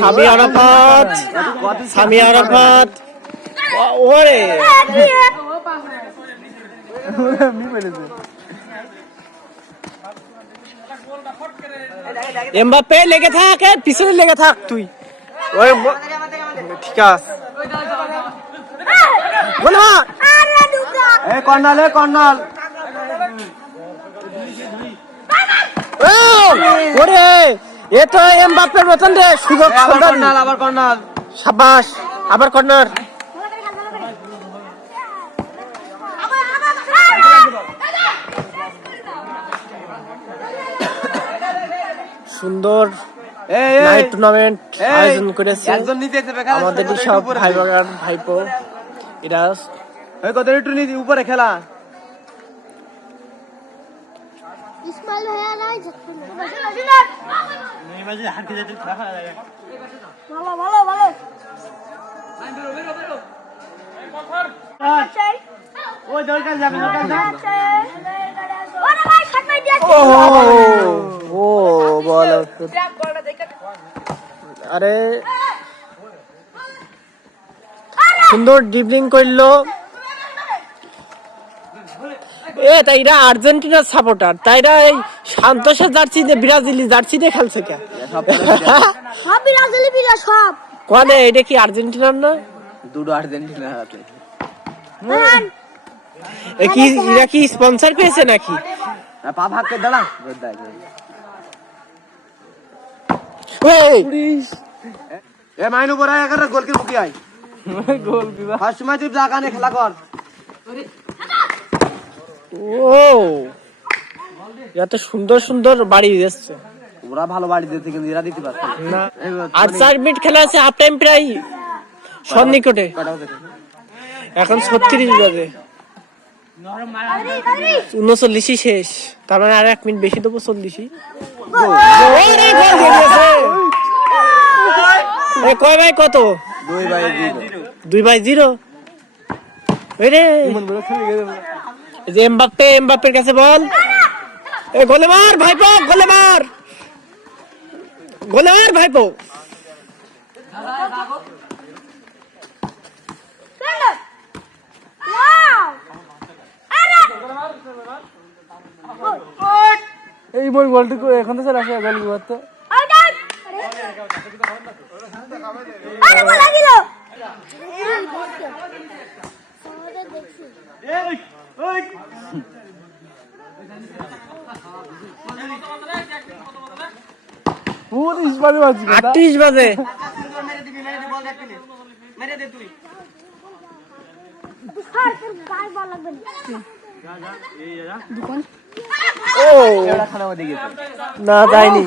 সামি আরাফাত, সামি আরাফাত, ওরে এমবাপ্পে লেগে থাক, পিছনে লেগে থাক তুই। ওই ঠিক আছে, কর্নাল কর্নাল। ওরে এ তো এমবাপ্পের মতন রে, সুযোগ কর্নাল, আবার কর্নাল, সাবাস, আবার কর্নার। সুন্দর নাইট টুর্নামেন্ট আয়োজন করেছে আমাদের সব ভাই বাগান ভাইপো। এরা কত একটু উপরে খেলা আরে সুন্দর ড্রিবলিং করলো। তাইরা আর্জেন্টিনার সাপোর্টার, তাইরা এই সান্তোষের জার্সি দিয়ে ব্রাজিলি জার্সি দিয়ে খেলছে কে? কোনে এটা কি আর্জেন্টিনার না? দুটো আর্জেন্টিনার আছে কি? এরা কি স্পন্সর পেয়েছে নাকি? পা ভাগকে দাঁড়া মাইনু পরে গোল কি বুকি আই গোল দিবা ফার্স্ট ম্যাচ জাগানে খেলা কর। ও এত সুন্দর সুন্দর বাড়ি দিচ্ছে, ওরা ভালো বাড়ি দিচ্ছে কিন্তু এরা দিতে পারছে না। আর 4 মিনিট খেলা আছে, হাফ টাইম প্রায় সন্নিকটে, এখন 36 বাজে, 39 শেষ, তার মানে আর 1 মিনিট বেশি দেবো, 40। কয় ভাই কত? 2-0। যে এমবাপ্পের কাছে বল, গোলে মার ভাইপো, গোলে মার, গোলে মার ভাইপো। এই বল গোলটুকু এখন তো চলে আসে গোল করতে। পুরো 38 বাজে। না যায়নি।